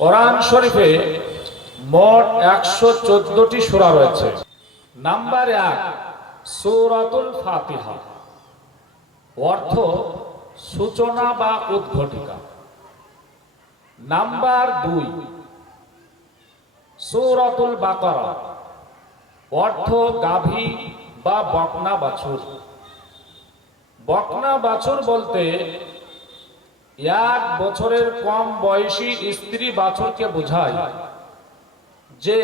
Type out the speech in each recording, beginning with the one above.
কোরআন শরীফে মোট 114টি সূরা রয়েছে। নাম্বার 1 সূরাতুল ফাতিহা, অর্থ সূচনা বা উদ্ঘটিকা। নাম্বার 2 সূরাতুল বাকারা, অর্থ গাভী বা বকনা বাছুর। বকনা বাছুর বলতে 1 বছরের কম বয়সী স্ত্রী বাছুরকে বোঝায় যে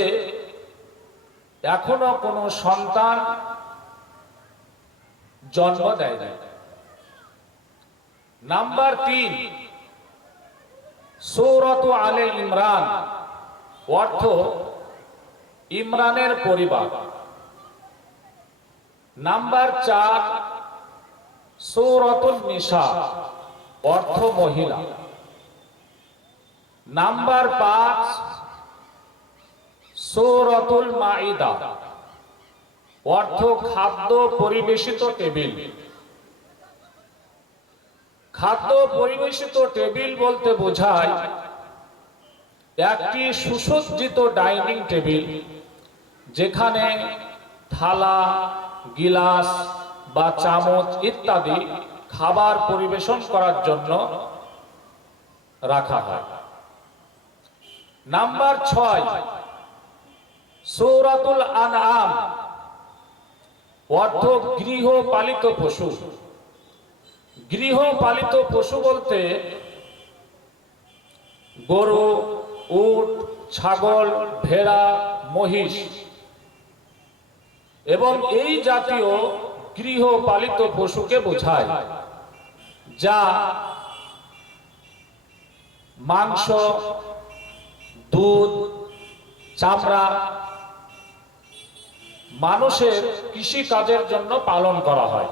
এখনো কোনো সন্তান জন্ম দেয়নি। নাম্বার 3 সূরাতু আলে ইমরান, অর্থ ইমরানের পরিবার। নাম্বার 4 সূরাতুন নিসা, অর্থ মহিলা। নাম্বার 5 সূরাতুল মাইদা, অর্থ খাদ্য পরিবেশিত টেবিল। খাদ্য পরিবেশিত টেবিল বলতে বোঝায় একটি সুসজ্জিত ডাইনিং টেবিল, যেখানে থালা, গিলাস বা চামচ ইত্যাদি খাবার পরিবেশন করার জন্য রাখা হয়। নাম্বার 6 সূরাতুল আনআম, অর্থ গৃহপালিত পশু। গৃহপালিত পশু বলতে গরু, উট, ছাগল, ভেড়া, মহিষ এবং এই জাতীয় গৃহপালিত পশুকে বোঝায় যা মাংস, দুধ, চামড়া মানুষের কৃষি কাজের জন্য পালন করা হয়।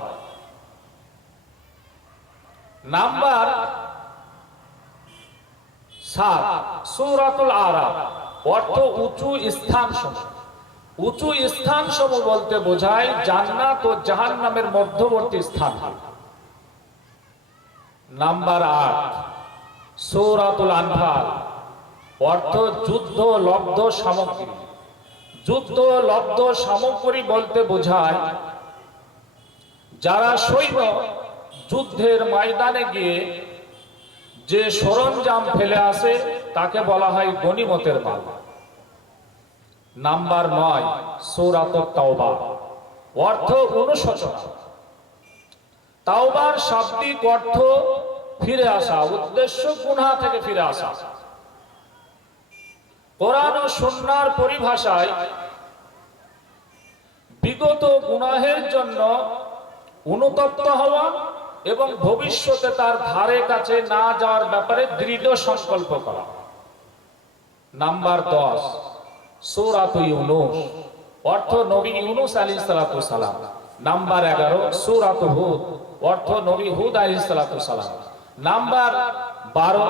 নাম্বার 7 সূরাতুল আরাফ, অর্থ উঁচু স্থানসমূহ। উঁচু স্থানসমূহ বলতে বোঝায় জান্নাত ও জাহান্নামের মধ্যবর্তী স্থান। নাম্বার 8 সূরাতুল আনফাল, অর্থ যুদ্ধ লব্ধ সামগ্রী। যুদ্ধ লব্ধ সামগ্রী বলতে বোঝায় যারা সৈন্য যুদ্ধের ময়দানে গিয়ে যে সরঞ্জাম ফেলে আসে তাকে বলা হয় গনিমতের মাল। নাম্বার 9 সূরাতুত তাওবা, অর্থ অনুশোচনা। তাওবার শাব্দিক অর্থ ফিরে আসা, উদ্দেশ্য গুনাহ থেকে ফিরে আসা। কোরআন ও সুন্নাহর পরিভাষায় বিগত গুনাহের জন্য অনুতপ্ত হওয়া এবং ভবিষ্যতে তার ধারে কাছে না যাওয়ার ব্যাপারে দৃঢ় সংকল্প করা। নাম্বার 10 সূরাতুল ইউনূস, অর্থ নবী ইউনূস আলাইহিস সালাতু সালাম। নাম্বার 11 সূরাতুল হুদ, অর্থ নবী হুদ আলাইহিস সালাতু সালাম। নাম্বার 12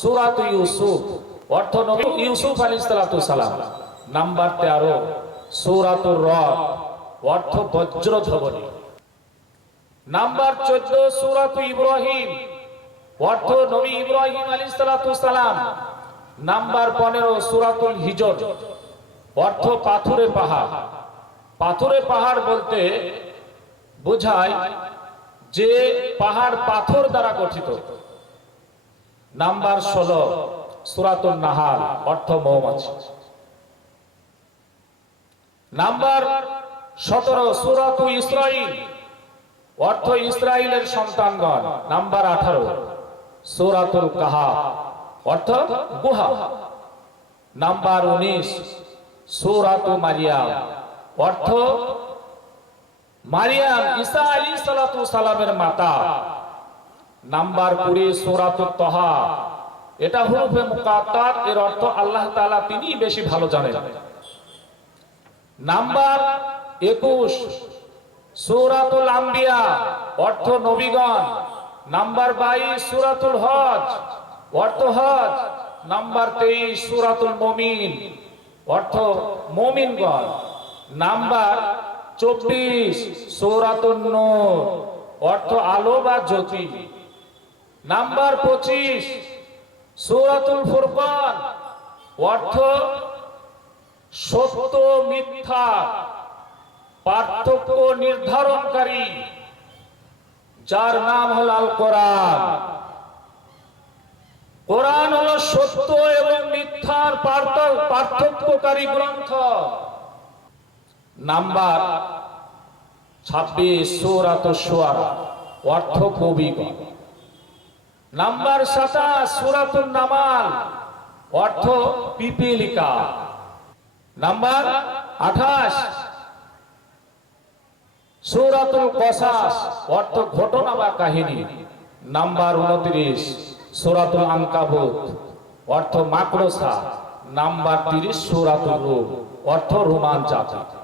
সূরাতুল ইউসুফ, অর্থ নবী ইউসুফ আলাইহিস সালাতু সালাম। নাম্বার 13 সূরাতুর রদ, অর্থ বজ্রধ্বনি। নাম্বার 14 সূরাতুল ইব্রাহিম, অর্থ নবী ইব্রাহিম আলাইহিস সালাতু সালাম। নাম্বার 15 সূরাতুল হিজর, অর্থ পাথুরে পাহাড়। পাথুরে পাহাড় বলতে বোঝায় যে পাহাড় পাথর দ্বারা গঠিত। নাম্বার 16 সূরাতুন নাহাল, অর্থ মৌমাছি। নাম্বার 17 সূরাতুল ইসরাঈল, অর্থ ইসরাইলের সন্তানগণ। নাম্বার 18 সূরাতুল কাহাফ, অর্থ গুহা। নাম্বার 19 সূরাতু মারিয়াম, অর্থ মারিয়াম ঈসা আলাইহিস সালাতু সালামের মাতা। নাম্বার 20 সূরাতুত তাহা, এটা হুরুফে মুকাত্তার, এর অর্থ আল্লাহ তাআলা তিনিই বেশি ভালো জানেন। নাম্বার 21 সূরাতুল আম্বিয়া, অর্থ নবীগণ। নাম্বার 22 সূরাতুল হজ, অর্থ হজ। নাম্বার 23 সূরাতুল মুমিন, অর্থ মুমিনগণ। নাম্বার 24 সূরাতুন নূর, অর্থ আলো বা জ্যোতি। নাম্বার 25 সূরাতুল ফুরকান, অর্থ সত্য মিথ্যা পার্থক্য নির্ধারণকারী, যার নাম হল আল কোরআন। কোরআন হলো সত্য এবং মিথ্যার পার্থক্যকারী গ্রন্থ। নাম্বার 26 সূরাতুশ শুআরা, অর্থ কবিগণ। নাম্বার 27 সূরাতুন নামাল, অর্থ পিপীলিকা। নাম্বার 28 সূরাতুল কসাস, অর্থ ঘটনা বা কাহিনী। নাম্বার 29 সূরাতুল আনকাবুত, অর্থ মাকড়সা। নাম্বার 30 সূরাতুর রূম, অর্থ রোমাঞ্চ জাতি।